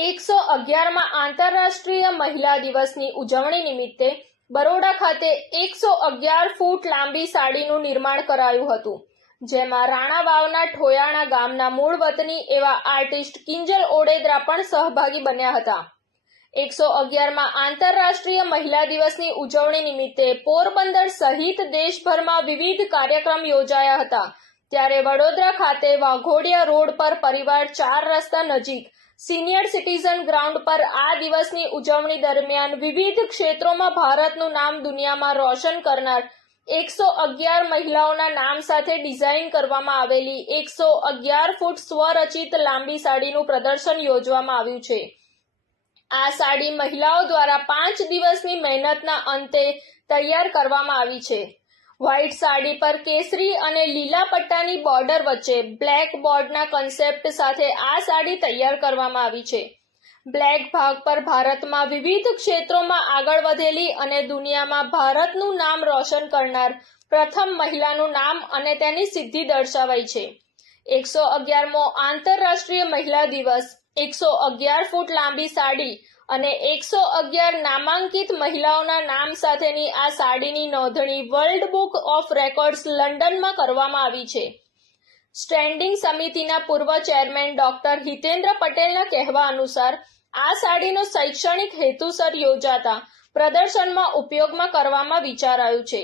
એકસો અગિયારમાં આંતરરાષ્ટ્રીય મહિલા દિવસની ઉજવણી નિમિત્તે બરોડા ખાતે એકસો અગિયાર ફૂટ લાંબી સાડીનું નિર્માણ કરાયું હતું, જેમાં રાણાવાવના ઠોયાણા ગામના મૂળ વતની એવા આર્ટિસ્ટ કિંજલ ઓડેદરા પણ સહભાગી બન્યા હતા. એકસો અગિયારમાં આંતરરાષ્ટ્રીય મહિલા દિવસની ઉજવણી નિમિત્તે પોરબંદર સહિત દેશભરમાં વિવિધ કાર્યક્રમ યોજાયા હતા, ત્યારે વડોદરા ખાતે વાઘોડિયા રોડ પર પરિવાર ચાર રસ્તા નજીક સિનિયર સિટીઝન ગ્રાઉન્ડ પર આ દિવસની ઉજવણી દરમિયાન વિવિધ ક્ષેત્રોમાં ભારતનું નામ દુનિયામાં રોશન કરનાર એકસો અગિયાર મહિલાઓના નામ સાથે ડિઝાઇન કરવામાં આવેલી એકસો અગિયાર ફૂટ સ્વરચિત લાંબી સાડીનું પ્રદર્શન યોજવામાં આવ્યું છે. આ સાડી મહિલાઓ દ્વારા પાંચ દિવસની મહેનતના અંતે તૈયાર કરવામાં આવી છે. વ્હાઇટ સાડી પર કેસરી અને લીલા પટ્ટાની બોર્ડર વચ્ચે બ્લેક બોર્ડના કન્સેપ્ટ સાથે આ સાડી તૈયાર કરવામાં આવી છે. બ્લેક ભાગ પર ભારતમાં વિવિધ ક્ષેત્રોમાં આગળ વધેલી અને દુનિયામાં ભારતનું નામ રોશન કરનાર પ્રથમ મહિલાનું નામ અને તેની સિદ્ધિ દર્શાવાઈ છે. એકસો અગિયારમો આંતરરાષ્ટ્રીય મહિલા દિવસ, એકસો અગિયાર ફૂટ લાંબી સાડી અને એકસો અગિયાર નામાંકિત મહિલાઓના નામ સાથેની આ સાડીની નોંધણી વર્લ્ડ બુક ઓફ રેકોર્ડ્સ લંડનમાં કરવામાં આવી છે. સ્ટેન્ડિંગ સમિતિના પૂર્વ ચેરમેન ડોક્ટર હિતેન્દ્ર પટેલના કહેવા અનુસાર, આ સાડીનો શૈક્ષણિક હેતુસર યોજાતા પ્રદર્શનમાં ઉપયોગમાં કરવામાં વિચારાયું છે.